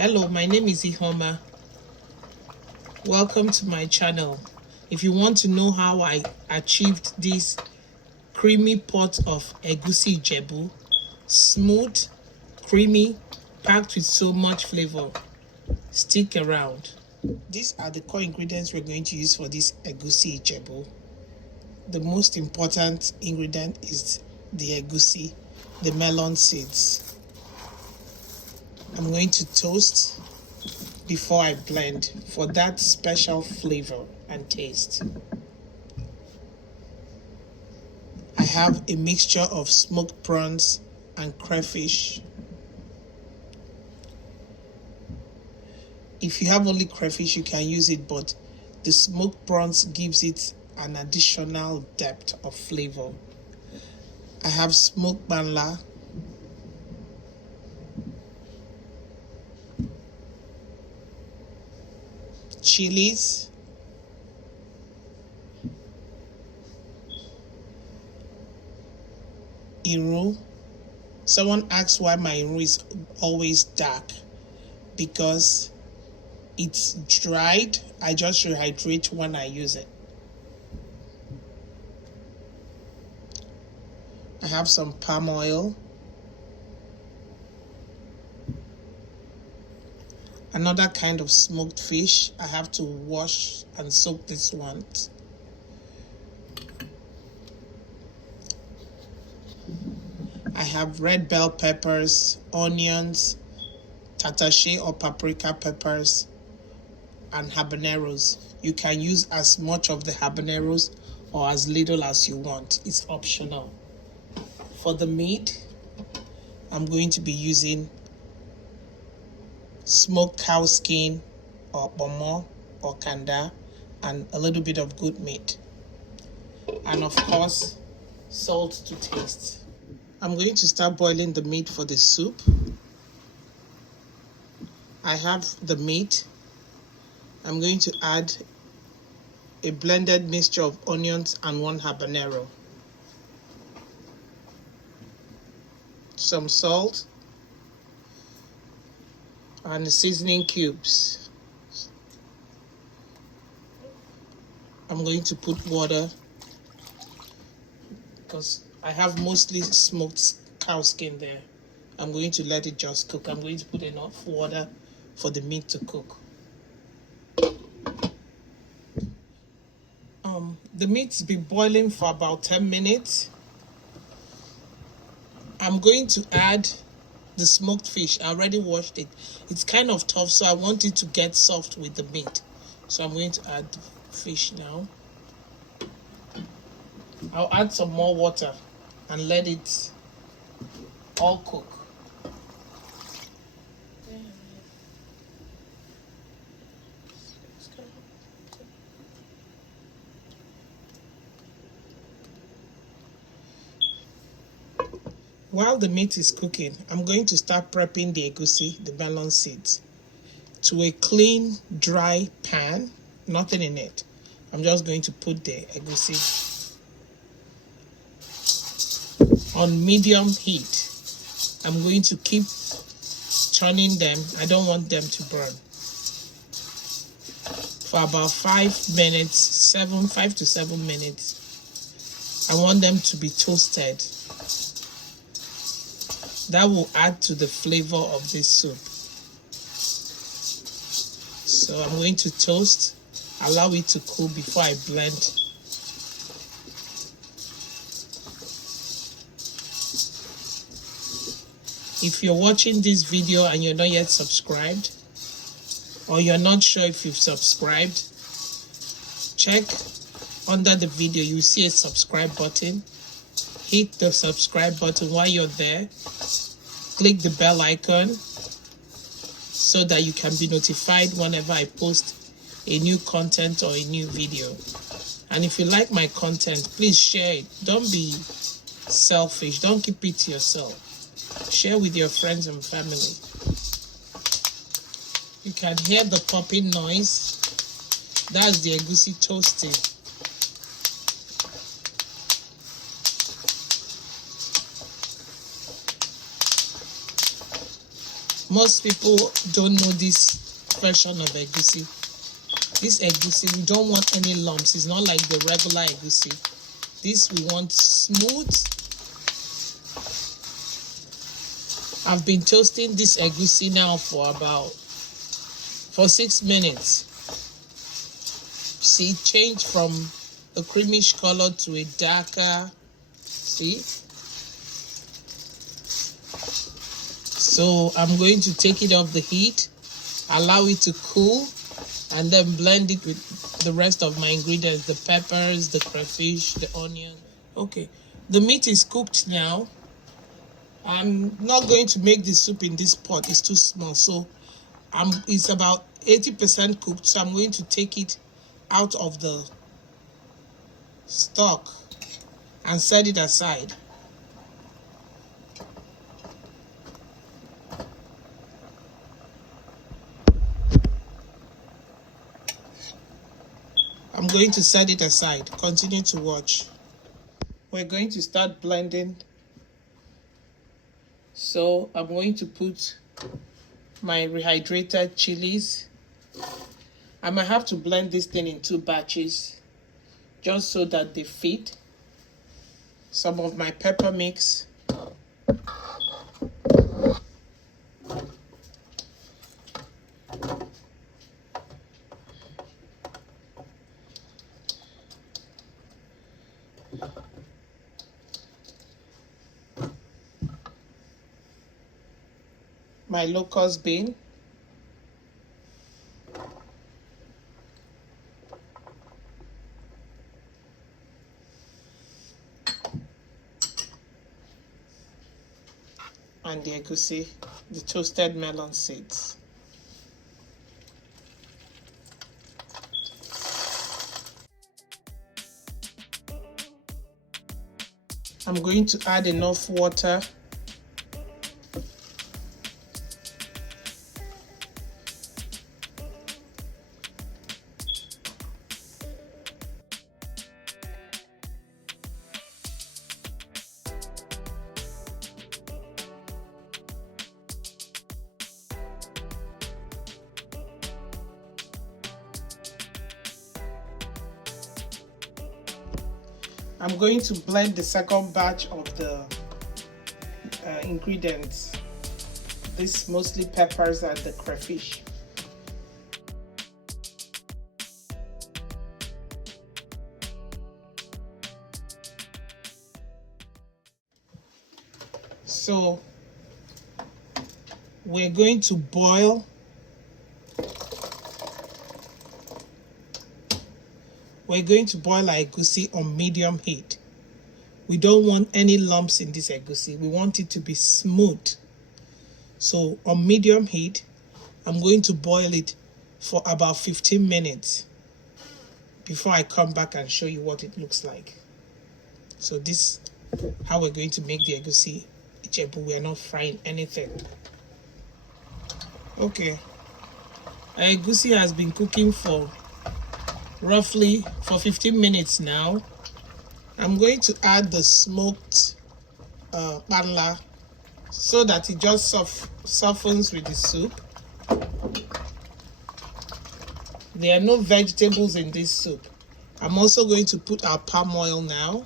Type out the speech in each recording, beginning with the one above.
Hello, my name is Ijebu. Welcome to my channel. If you want to know how I achieved this creamy pot of Egusi Ijebu, smooth, creamy, packed with so much flavor, stick around. These are the core ingredients we're going to use for this Egusi Ijebu. The most important ingredient is the egusi, the melon seeds. I'm going to toast before I blend for that special flavor and taste. I have a mixture of smoked prawns and crayfish. If you have only crayfish, you can use it, but the smoked prawns gives it an additional depth of flavor. I have smoked banla, chillies, iru. Someone asked why my iru is always dark. Because it's dried, I just rehydrate when I use it. I have some palm oil, another kind of smoked fish. I have to wash and soak this one. I have red bell peppers, onions, tatashe or paprika peppers, and haberneros. You can use as much of the haberneros or as little as you want. It's optional. For the meat, I'm going to be using smoked cow skin or bomo or kanda and a little bit of goat meat. And of course, salt to taste. I'm going to start boiling the meat for the soup. I have the meat. I'm going to add a blended mixture of onions and 1 habanero. Some salt and the seasoning cubes. I'm going to put water because I have mostly smoked cow skin there. I'm going to let it just cook. I'm going to put enough water for the meat to cook. The meat's been boiling for about 10 minutes. I'm going to add the smoked fish. I already washed it. It's kind of tough, so I want it to get soft with the meat. So I'm going to add the fish now. I'll add some more water and let it all cook. While the meat is cooking, I'm going to start prepping the egusi, the melon seeds, to a clean, dry pan, nothing in it. I'm just going to put the egusi on medium heat. I'm going to keep turning them. I don't want them to burn. For about 5 minutes, 5 to 7 minutes. I want them to be toasted. That will add to the flavor of this soup. So I'm going to toast, allow it to cool before I blend. If you're watching this video and you're not yet subscribed, or you're not sure if you've subscribed, check under the video. You see a subscribe button. Hit the subscribe button. While you're there, click the bell icon so that you can be notified whenever I post a new content or a new video. And if you like my content, please share it. Don't be selfish. Don't keep it to yourself. Share with your friends and family. You can hear the popping noise. That's the egusi toasting. Most people don't know this version of egusi. This egusi, we don't want any lumps. It's not like the regular egusi. This we want smooth. I've been toasting this egusi now for 6 minutes. See, change from a creamish color to a darker. See? So I'm going to take it off the heat, allow it to cool, and then blend it with the rest of my ingredients, the peppers, the crayfish, the onion. Okay, the meat is cooked now. I'm not going to make the soup in this pot, it's too small. So it's about 80% cooked, so I'm going to take it out of the stock and set it aside. I'm going to set it aside. Continue to watch. We're going to start blending. So I'm going to put my rehydrated chilies. I might have to blend this thing in 2 batches just so that they fit. Some of my pepper mix. My locust bean. And the egusi, the toasted melon seeds. I'm going to add enough water. I'm going to blend the second batch of the ingredients. This mostly peppers and the crayfish. So we're going to boil our egusi on medium heat. We don't want any lumps in this egusi. We want it to be smooth. So on medium heat, I'm going to boil it for about 15 minutes before I come back and show you what it looks like. So this is how we're going to make the Egusi Ijebu. We are not frying anything. Okay. Our egusi has been cooking for roughly 15 minutes now. I'm going to add the smoked panla so that it just softens with the soup. There are no vegetables in this soup. I'm also going to put our palm oil now.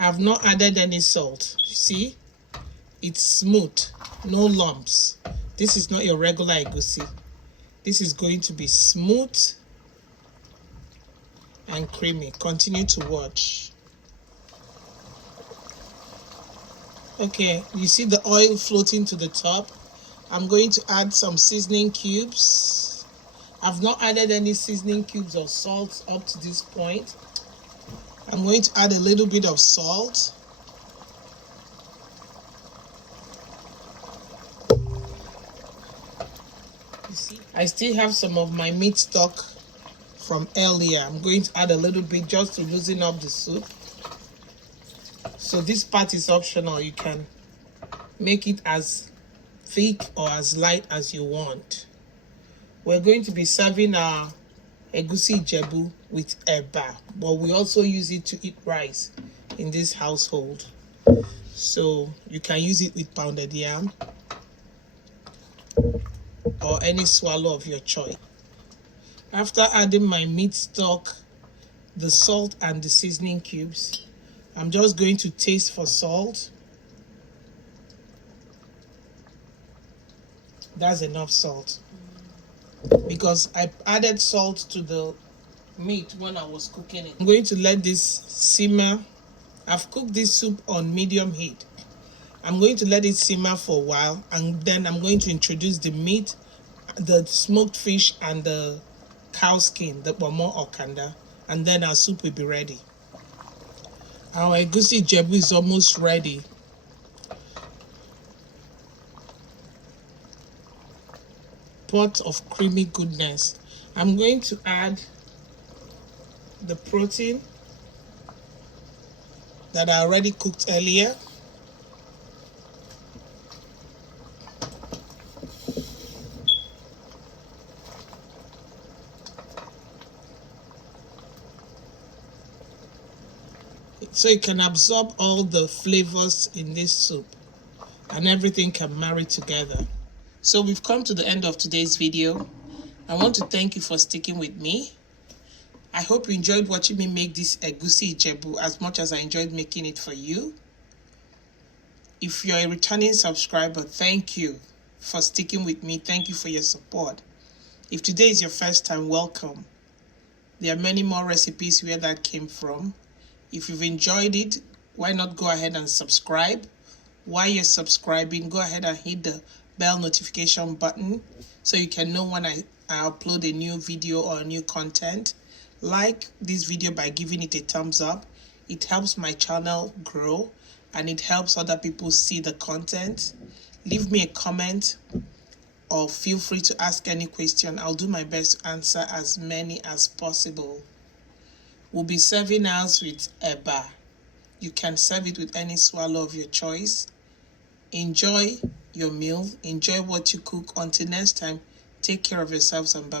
I have not added any salt. You see? It's smooth, no lumps. This is not your regular egusi. This is going to be smooth and creamy. Continue to watch. Okay, you see the oil floating to the top. I'm going to add some seasoning cubes. I've not added any seasoning cubes or salt up to this point. I'm going to add a little bit of salt. You see, I still have some of my meat stock from earlier. I'm going to add a little bit just to loosen up the soup. So this part is optional. You can make it as thick or as light as you want. We're going to be serving our Egusi Ijebu with eba, but we also use it to eat rice in this household. So you can use it with pounded yam or any swallow of your choice. After adding my meat stock, the salt and the seasoning cubes, I'm just going to taste for salt. That's enough salt, because I added salt to the meat when I was cooking it. I'm going to let this simmer. I've cooked this soup on medium heat. I'm going to let it simmer for a while, and then I'm going to introduce the meat, the smoked fish, and the cow skin, the pomo or kanda, and then our soup will be ready. Our Egusi Ijebu is almost ready. Pot of creamy goodness. I'm going to add the protein that I already cooked earlier. So it can absorb all the flavors in this soup and everything can marry together. So we've come to the end of today's video. I want to thank you for sticking with me. I hope you enjoyed watching me make this Egusi Ijebu as much as I enjoyed making it for you. If you're a returning subscriber, thank you for sticking with me. Thank you for your support. If today is your first time, welcome. There are many more recipes where that came from. If you've enjoyed it, why not go ahead and subscribe? While you're subscribing, go ahead and hit the bell notification button so you can know when I upload a new video or new content. Like this video by giving it a thumbs up. It helps my channel grow and it helps other people see the content. Leave me a comment or feel free to ask any question. I'll do my best to answer as many as possible. We'll be serving ours with eba. You can serve it with any swallow of your choice. Enjoy your meal. Enjoy what you cook. Until next time, take care of yourselves and bye-bye.